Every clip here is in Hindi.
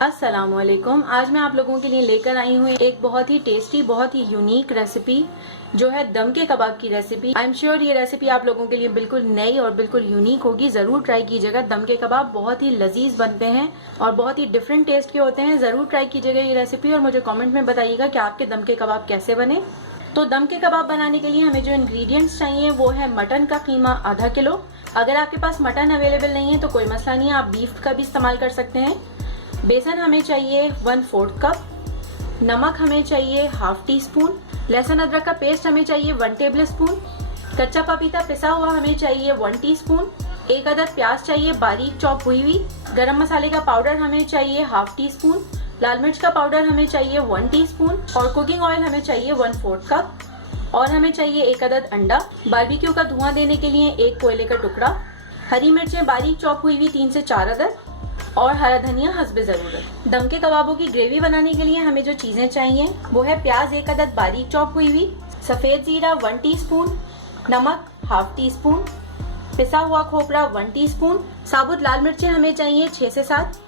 अस्सलामुअलैकुम। आज मैं आप लोगों के लिए लेकर आई हूँ एक बहुत ही टेस्टी, बहुत ही यूनिक रेसिपी जो है दम के कबाब की रेसिपी। आई एम श्योर ये रेसिपी आप लोगों के लिए बिल्कुल नई और बिल्कुल यूनिक होगी। जरूर ट्राई कीजिएगा। दम के कबाब बहुत ही लजीज बनते हैं और बहुत ही डिफरेंट टेस्ट के होते हैं। जरूर ट्राई कीजिएगा ये रेसिपी और मुझे कॉमेंट में बताइएगा कि आपके दम के कबाब कैसे बने। तो दम के कबाब बनाने के लिए हमें जो इंग्रेडिएंट्स चाहिए वो है मटन का कीमा आधा किलो। अगर आपके पास मटन अवेलेबल नहीं है तो कोई मसला नहीं है, आप बीफ का भी इस्तेमाल कर सकते हैं। बेसन हमें चाहिए 1/4 कप। नमक हमें चाहिए हाफ टी स्पून। लहसुन अदरक का पेस्ट हमें चाहिए 1 टेबल स्पून। कच्चा पपीता पिसा हुआ हमें चाहिए 1 टीस्पून। एक अदद प्याज चाहिए बारीक चॉप हुई हुई। गरम मसाले का पाउडर हमें चाहिए हाफ टी स्पून। लाल मिर्च का पाउडर हमें चाहिए 1 टीस्पून और कुकिंग ऑयल हमें चाहिए 1/4 कप। और हमें चाहिए एक अदद अंडा। बारबेक्यू का धुआं देने के लिए एक कोयले का टुकड़ा। हरी मिर्चें बारीक चॉप हुई हुई 3 से 4 अदद और हरा धनिया हस्बे जरूरत। दम के कबाबों की ग्रेवी बनाने के लिए हमें जो चीजें चाहिए वो है प्याज एक अदद बारीक चॉप हुई हुई, सफेद जीरा 1 टीस्पून, नमक हाफ टी स्पून, पिसा हुआ खोपरा 1 टीस्पून, साबुत लाल मिर्चें हमें चाहिए 6 से 7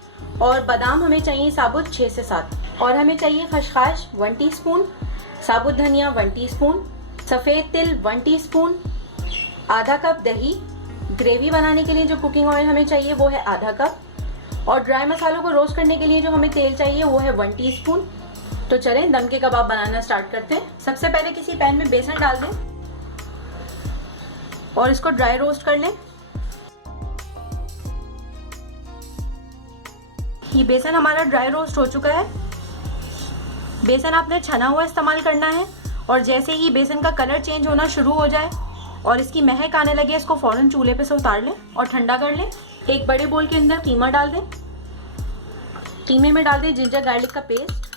और बादाम हमें चाहिए साबुत 6 से 7 और हमें चाहिए खसखस 1 टीस्पून, साबुत धनिया 1 टीस्पून, सफेद तिल 1 टीस्पून, आधा कप दही। ग्रेवी बनाने के लिए जो कुकिंग ऑयल हमें चाहिए वो है आधा कप और ड्राई मसालों को रोस्ट करने के लिए जो हमें तेल चाहिए वो है 1 टीस्पून। तो चलें दम के कबाब बनाना स्टार्ट करते हैं। सबसे पहले किसी पैन में बेसन डाल दें और इसको ड्राई रोस्ट कर लें। ये बेसन हमारा ड्राई रोस्ट हो चुका है। बेसन आपने छना हुआ इस्तेमाल करना है और जैसे ही बेसन का कलर चेंज होना शुरू हो जाए और इसकी महक आने लगे इसको फौरन चूल्हे पे से उतार लें और ठंडा कर लें। एक बड़े बोल के अंदर कीमा डाल दें। कीमे में डाल दें जिंजर गार्लिक का पेस्ट,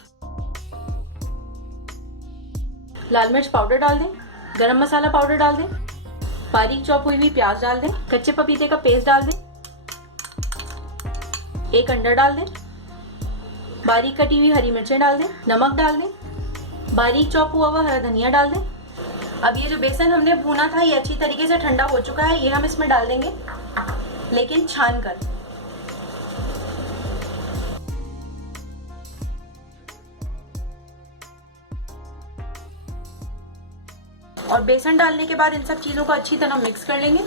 लाल मिर्च पाउडर डाल दें, गरम मसाला पाउडर डाल दें, बारीक चॉप हुई हुई प्याज डाल दें, कच्चे पपीते का पेस्ट डाल दें, एक अंडा डाल दें, बारीक कटी हुई हरी मिर्चें डाल दें, नमक डाल दें, बारीक चॉप हुआ हरा धनिया डाल दें। अब ये जो बेसन हमने भूना था ये अच्छी तरीके से ठंडा हो चुका है। ये हम इसमें डाल देंगे लेकिन छान कर। और बेसन डालने के बाद इन सब चीजों को अच्छी तरह मिक्स कर लेंगे।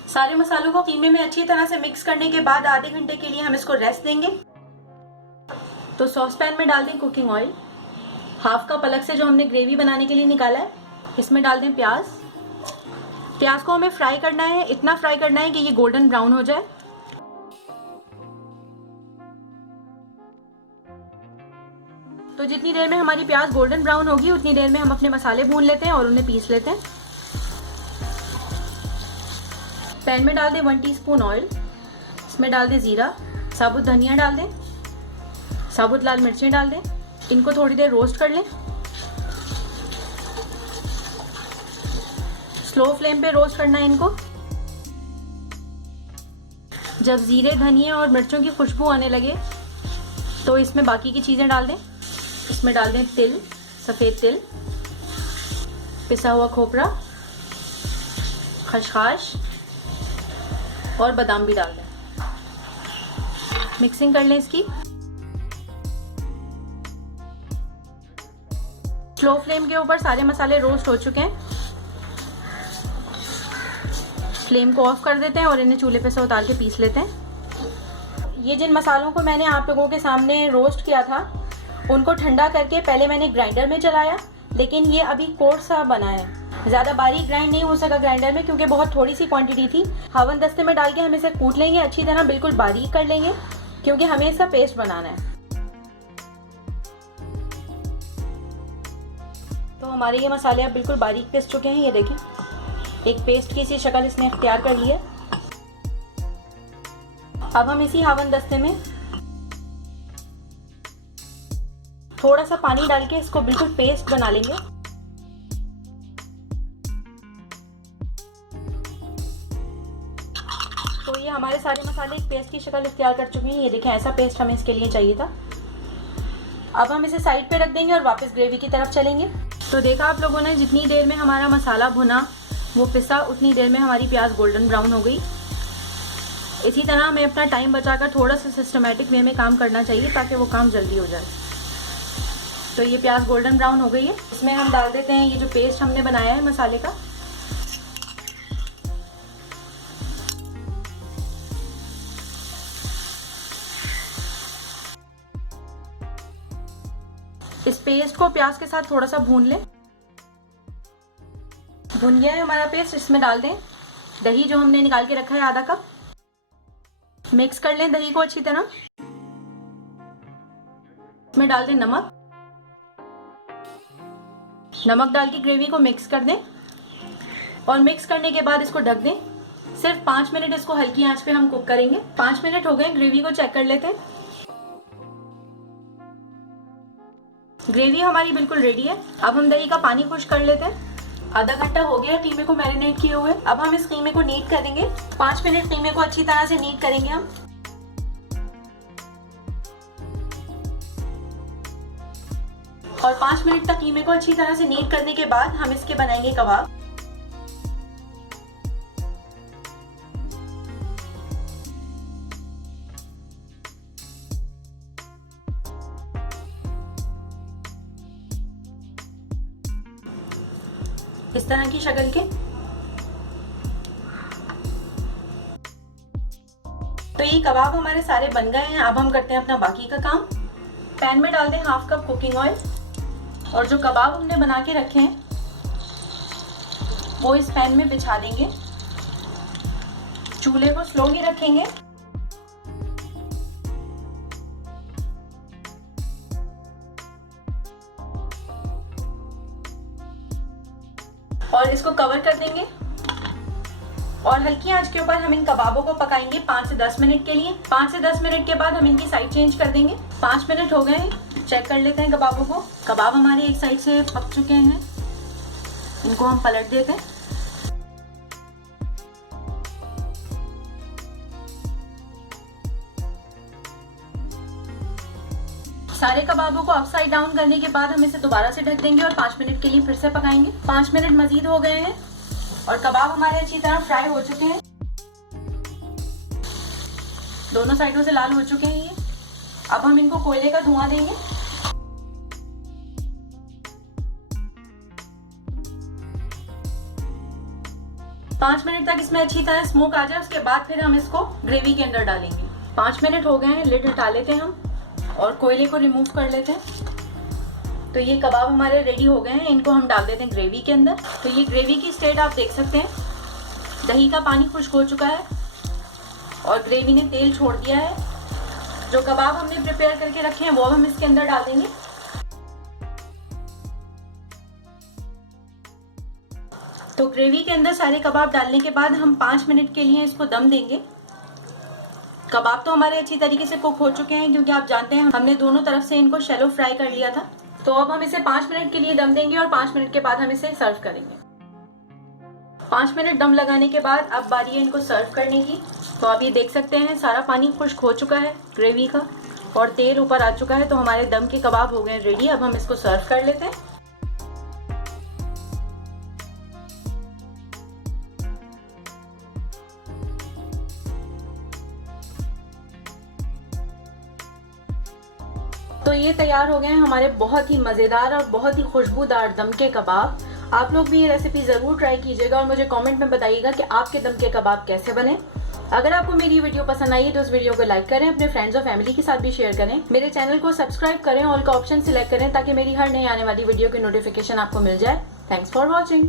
सारे मसालों को कीमे में अच्छी तरह से मिक्स करने के बाद आधे घंटे के लिए हम इसको रेस्ट देंगे। तो सॉस पैन में डाल दें कुकिंग ऑयल। हाफ कप अलग से जो हमने ग्रेवी बनाने के लिए निकाला है इसमें डाल दें प्याज। प्याज को हमें फ्राई करना है, इतना फ्राई करना है कि ये गोल्डन ब्राउन हो जाए। तो जितनी देर में हमारी प्याज गोल्डन ब्राउन होगी उतनी देर में हम अपने मसाले भून लेते हैं और उन्हें पीस लेते हैं। पैन में डाल दें 1 टीस्पून ऑयल। इसमें डाल दें जीरा, साबुत धनिया डाल दें, साबुत लाल मिर्चें डाल दें। इनको थोड़ी देर रोस्ट कर लें। स्लो फ्लेम पे रोस्ट करना है इनको। जब जीरे धनिया और मिर्चों की खुशबू आने लगे तो इसमें बाकी की चीजें डाल दें। इसमें डाल दें तिल, सफेद तिल, पिसा हुआ खोपरा, खसखस और बादाम भी डाल दें। मिक्सिंग कर लें इसकी। स्लो फ्लेम के ऊपर सारे मसाले रोस्ट हो चुके हैं। फ्लेम को ऑफ कर देते हैं और इन्हें चूल्हे पे से उतार के पीस लेते हैं। ये जिन मसालों को मैंने आप लोगों के सामने रोस्ट किया था उनको ठंडा करके पहले मैंने ग्राइंडर में चलाया, लेकिन ये अभी कोर्स सा बना है। ज़्यादा बारीक ग्राइंड नहीं हो सका ग्राइंडर में क्योंकि बहुत थोड़ी सी क्वांटिटी थी। हवन दस्ते में डाल के हम इसे कूट लेंगे अच्छी तरह, बिल्कुल बारीक कर लेंगे क्योंकि हमें इसका पेस्ट बनाना है। तो हमारे ये मसाले अब बिल्कुल बारीक पिस चुके हैं। ये देखें, एक पेस्ट की सी शक्ल इसने इख्तियार कर ली है। अब हम इसी हवन दस्ते में थोड़ा सा पानी डाल के इसको बिल्कुल पेस्ट बना लेंगे। तो ये हमारे सारे मसाले एक पेस्ट की शक्ल इख्तियार कर चुके हैं। ये देखें, ऐसा पेस्ट हमें इसके लिए चाहिए था। अब हम इसे साइड पे रख देंगे और वापस ग्रेवी की तरफ चलेंगे। तो देखा आप लोगों ने, जितनी देर में हमारा मसाला भुना वो पिसा, उतनी देर में हमारी प्याज गोल्डन ब्राउन हो गई। इसी तरह हमें अपना टाइम बचाकर थोड़ा सा सिस्टमेटिक वे में काम करना चाहिए ताकि वो काम जल्दी हो जाए। तो ये प्याज गोल्डन ब्राउन हो गई है। इसमें हम डाल देते हैं ये जो पेस्ट हमने बनाया है मसाले का। इस पेस्ट को प्याज के साथ थोड़ा सा भून लें। भुन गया है हमारा पेस्ट, इसमें डाल दें दही जो हमने निकाल के रखा है आधा कप। मिक्स कर लें दही को अच्छी तरह। इसमें डाल दें नमक। नमक डाल के ग्रेवी को मिक्स कर दें और मिक्स करने के बाद इसको ढक दें। सिर्फ 5 मिनट इसको हल्की आंच पे हम कुक करेंगे। 5 मिनट हो गए, ग्रेवी को चेक कर लेते हैं। ग्रेवी हमारी बिल्कुल रेडी है। अब हम दही का पानी खुश कर लेते हैं। आधा घंटा हो गया कीमे को मैरिनेट किए हुए। अब हम इस कीमे को नीट करेंगे। 5 मिनट कीमे को अच्छी तरह से नीट करेंगे हम। और 5 मिनट तक कीमे को अच्छी तरह से नीट करने के बाद हम इसके बनाएंगे कबाब। इस तरह की शक्ल के। तो ये कबाब हमारे सारे बन गए हैं। अब हम करते हैं अपना बाकी का काम। पैन में डाल दें हाफ कप कुकिंग ऑयल और जो कबाब हमने बना के रखे हैं वो इस पैन में बिछा देंगे। चूल्हे को स्लो ही रखेंगे। और इसको कवर कर देंगे और हल्की आंच के ऊपर हम इन कबाबों को पकाएंगे 5 से 10 मिनट के लिए। 5 से 10 मिनट के बाद हम इनकी साइड चेंज कर देंगे। 5 मिनट हो गए हैं, चेक कर लेते हैं कबाबों को। कबाब हमारे एक साइड से पक चुके हैं, इनको हम पलट देते हैं। सारे कबाबों को अपसाइड डाउन करने के बाद हम इसे दोबारा से ढक देंगे और 5 मिनट के लिए फिर से पकाएंगे। 5 मिनट मजीद हो गए हैं और कबाब हमारे अच्छी तरह फ्राई हो चुके हैं। दोनों साइडों से लाल हो चुके हैं ये। अब हम इनको कोयले का धुआं देंगे। पाँच मिनट तक इसमें अच्छी तरह स्मोक आ जाए, उसके बाद फिर हम इसको ग्रेवी के अंदर डालेंगे। 5 मिनट हो गए हैं, लिड हटा लेते हैं हम और कोयले को रिमूव कर लेते हैं। तो ये कबाब हमारे रेडी हो गए हैं, इनको हम डाल देते हैं ग्रेवी के अंदर। तो ये ग्रेवी की स्टेट आप देख सकते हैं, दही का पानी खुश्क हो चुका है और ग्रेवी ने तेल छोड़ दिया है। जो कबाब हमने प्रिपेयर करके रखे हैं वो हम इसके अंदर डाल देंगे। तो ग्रेवी के अंदर सारे कबाब डालने के बाद हम 5 मिनट के लिए इसको दम देंगे। कबाब तो हमारे अच्छी तरीके से कुक हो चुके हैं क्योंकि आप जानते हैं हमने दोनों तरफ से इनको शैलो फ्राई कर लिया था। तो अब हम इसे 5 मिनट के लिए दम देंगे और 5 मिनट के बाद हम इसे सर्व करेंगे। 5 मिनट दम लगाने के बाद अब बारी है इनको सर्व करने की। तो आप ये देख सकते हैं सारा पानी खुश्क हो चुका है ग्रेवी का और तेल ऊपर आ चुका है। तो हमारे दम के कबाब हो गए रेडी। अब हम इसको सर्व कर लेते हैं। तो ये तैयार हो गए हैं हमारे बहुत ही मज़ेदार और बहुत ही खुशबूदार दम के कबाब। आप लोग भी ये रेसिपी ज़रूर ट्राई कीजिएगा और मुझे कमेंट में बताइएगा कि आपके दम के कबाब कैसे बने। अगर आपको मेरी वीडियो पसंद आई है तो इस वीडियो को लाइक करें, अपने फ्रेंड्स और फैमिली के साथ भी शेयर करें। मेरे चैनल को सब्सक्राइब करें, ऑल का ऑप्शन सिलेक्ट करें ताकि मेरी हर नई आने वाली वीडियो की नोटिफिकेशन आपको मिल जाए। Thanks for watching.